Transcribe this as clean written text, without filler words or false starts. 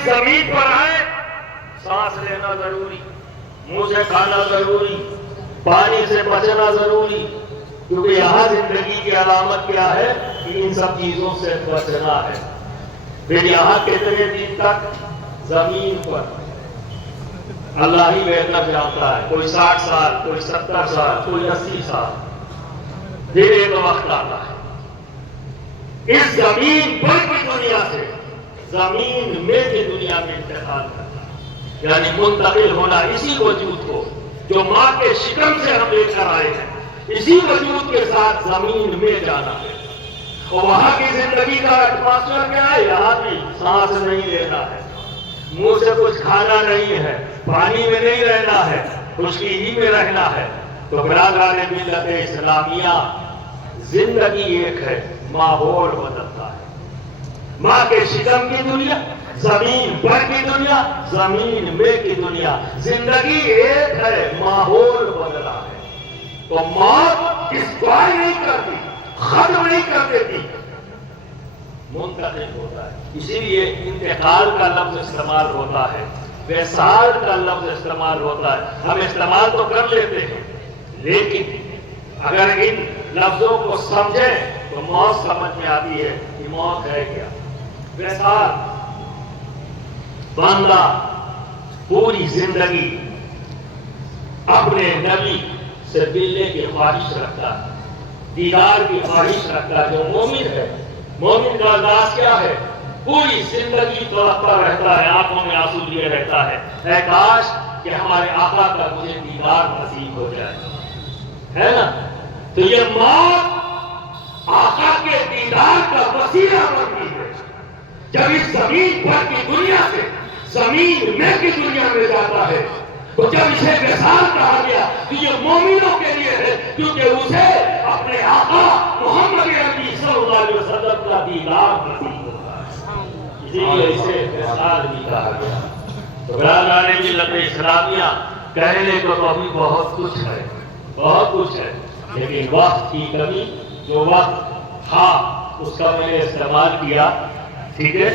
اس زمین پر آئے سانس لینا ضروری، منہ سے کھانا ضروری، پانی سے بچنا ضروری، کیونکہ یہاں زندگی کی علامت کیا ہے کہ ان سب چیزوں سے بچنا ہے۔ پھر یہاں کتنے دن تک؟ زمین پر اللہ ہی بہتر جانتا ہے، کوئی 60 سال، کوئی 70 سال، کوئی 80 سال، پھر ایک وقت آتا ہے اس زمین پر کی دنیا سے زمین میں کی دنیا میں انتقال کرنا، یعنی منتقل ہونا اسی وجود کو جو ماں کے شکم سے ہم لے کر آئے ہیں، اسی وجود کے ساتھ زمین میں جانا ہے۔ اور وہاں کی زندگی کا ایٹماسفیئر کیا ہے؟ یہاں بھی سانس نہیں لینا ہے، منہ سے کچھ کھانا نہیں ہے، پانی میں نہیں رہنا ہے، خشکی ہی میں رہنا ہے۔ تو برادران ملت اسلامیہ، زندگی ایک ہے، ماحول بدلتا ہے۔ ماں کے شکم کی دنیا، زمین پر کی دنیا، زمین میں کی دنیا، زندگی ایک ہے، ماحول بدلا ہے۔ تو موت اسپائر نہیں کرتی، ختم نہیں کر دیتی، منتقل ہوتا ہے۔ اسی لیے انتقال کا لفظ استعمال ہوتا ہے، وصال کا لفظ استعمال ہوتا ہے۔ ہم استعمال تو کر لیتے ہیں، لیکن اگر ان لفظوں کو سمجھیں تو موت سمجھ میں آتی ہے کہ موت ہے کیا۔ وصال، بندہ پوری زندگی اپنے نبی سے ملنے کی خواہش رکھتا ہے، دیدار کی خواہش رکھتا ہے۔ جو مومن ہے، مومن کا انداز کیا ہے؟ پوری زندگی تڑپتا رہتا ہے، آنکھوں میں آنسو لیے رہتا ہے، اے کاش کہ ہمارے آقا کا مجھے دیدار نصیب ہو جائے، ہے نا؟ تو یہ موت آقا کے دیدار کا وسیلہ بنتی ہے۔ جب اس زمین پر کی دنیا سے زمین میں کی دنیا میں جاتا ہے، تو جب اسے وصال کہا گیا تو یہ مومنوں کے لیے ہے، کیونکہ اسے اپنے آقا محمد عربی صلی اللہ علیہ وسلم کا دیدار نصیب ہوتا ہے، اسی لیے اسے وصال بھی کہا گیا۔ تو برادران ملت اسلامیہ، کہنے کو تو ابھی بہت کچھ ہے، بہت کچھ ہے، لیکن وقت کی کمی، جو وقت تھا اس کا میں نے استعمال کیا، ٹھیک ہے۔